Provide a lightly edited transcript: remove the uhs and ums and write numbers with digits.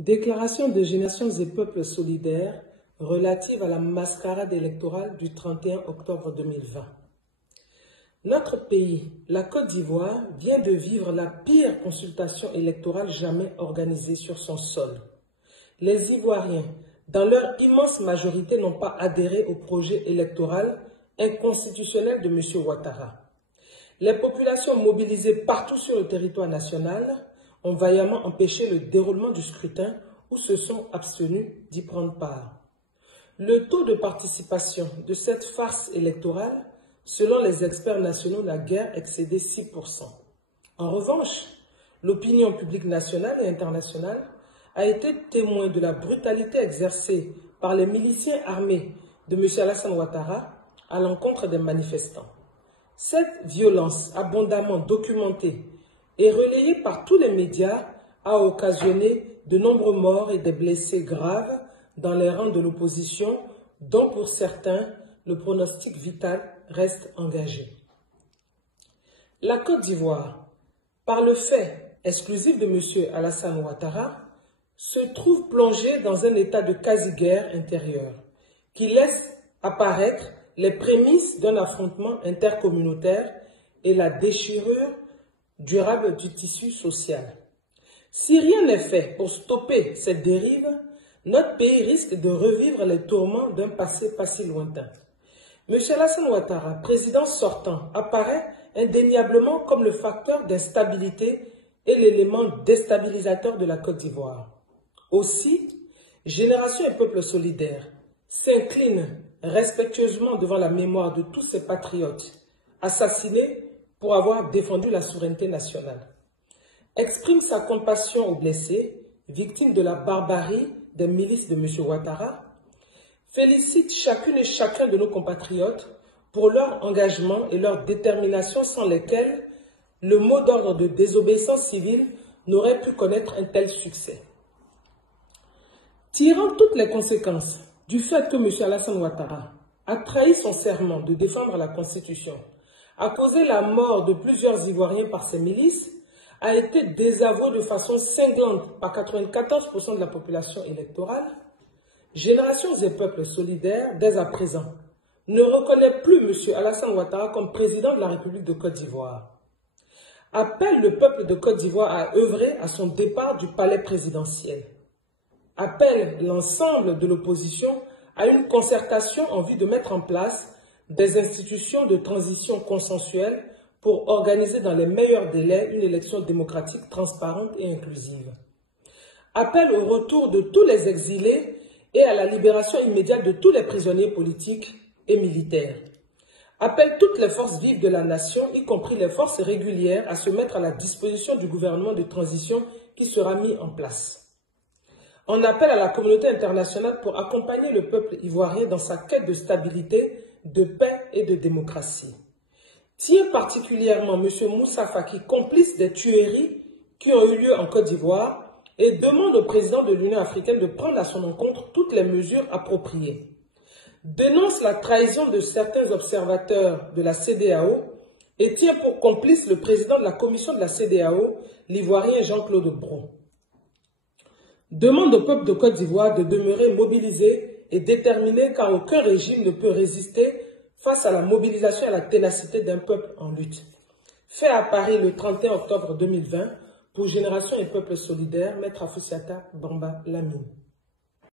Déclaration de Générations et Peuples solidaires relative à la mascarade électorale du 31 octobre 2020. Notre pays, la Côte d'Ivoire, vient de vivre la pire consultation électorale jamais organisée sur son sol. Les Ivoiriens, dans leur immense majorité, n'ont pas adhéré au projet électoral inconstitutionnel de M. Ouattara. Les populations mobilisées partout sur le territoire national ont vaillamment empêché le déroulement du scrutin ou se sont abstenus d'y prendre part. Le taux de participation de cette farce électorale, selon les experts nationaux, n'a guère excédé 6%. En revanche, l'opinion publique nationale et internationale a été témoin de la brutalité exercée par les miliciens armés de M. Alassane Ouattara à l'encontre des manifestants. Cette violence abondamment documentée et relayée par tous les médias a occasionné de nombreux morts et des blessés graves dans les rangs de l'opposition, dont pour certains, le pronostic vital reste engagé. La Côte d'Ivoire, par le fait exclusif de M. Alassane Ouattara, se trouve plongée dans un état de quasi-guerre intérieure qui laisse apparaître les prémices d'un affrontement intercommunautaire et la déchirure durable du tissu social. Si rien n'est fait pour stopper cette dérive, notre pays risque de revivre les tourments d'un passé pas si lointain. M. Alassane Ouattara, président sortant, apparaît indéniablement comme le facteur d'instabilité et l'élément déstabilisateur de la Côte d'Ivoire. Aussi, Générations et Peuples solidaires s'inclinent respectueusement devant la mémoire de tous ces patriotes assassinés pour avoir défendu la souveraineté nationale. Exprime sa compassion aux blessés, victimes de la barbarie des milices de M. Ouattara. Félicite chacune et chacun de nos compatriotes pour leur engagement et leur détermination sans lesquels le mot d'ordre de désobéissance civile n'aurait pu connaître un tel succès. Tirant toutes les conséquences du fait que M. Alassane Ouattara a trahi son serment de défendre la Constitution, a causé la mort de plusieurs Ivoiriens par ses milices, a été désavoué de façon cinglante par 94% de la population électorale, Générations et Peuples solidaires, dès à présent, ne reconnaît plus M. Alassane Ouattara comme président de la République de Côte d'Ivoire. Appelle le peuple de Côte d'Ivoire à œuvrer à son départ du palais présidentiel. Appelle l'ensemble de l'opposition à une concertation en vue de mettre en place des institutions de transition consensuelle pour organiser dans les meilleurs délais une élection démocratique, transparente et inclusive. Appelle au retour de tous les exilés et à la libération immédiate de tous les prisonniers politiques et militaires. Appelle toutes les forces vives de la nation, y compris les forces régulières, à se mettre à la disposition du gouvernement de transition qui sera mis en place. On appelle à la communauté internationale pour accompagner le peuple ivoirien dans sa quête de stabilité, de paix et de démocratie. Tient particulièrement M. Moussa Faki, complice des tueries qui ont eu lieu en Côte d'Ivoire, et demande au président de l'Union africaine de prendre à son encontre toutes les mesures appropriées. Dénonce la trahison de certains observateurs de la CEDEAO et tient pour complice le président de la commission de la CEDEAO, l'Ivoirien Jean-Claude Brault. Demande au peuple de Côte d'Ivoire de demeurer mobilisé et déterminé car aucun régime ne peut résister face à la mobilisation et à la ténacité d'un peuple en lutte. Fait à Paris le 31 octobre 2020 pour Générations et Peuples solidaires, Maître Afoussiata Bamba Lamine.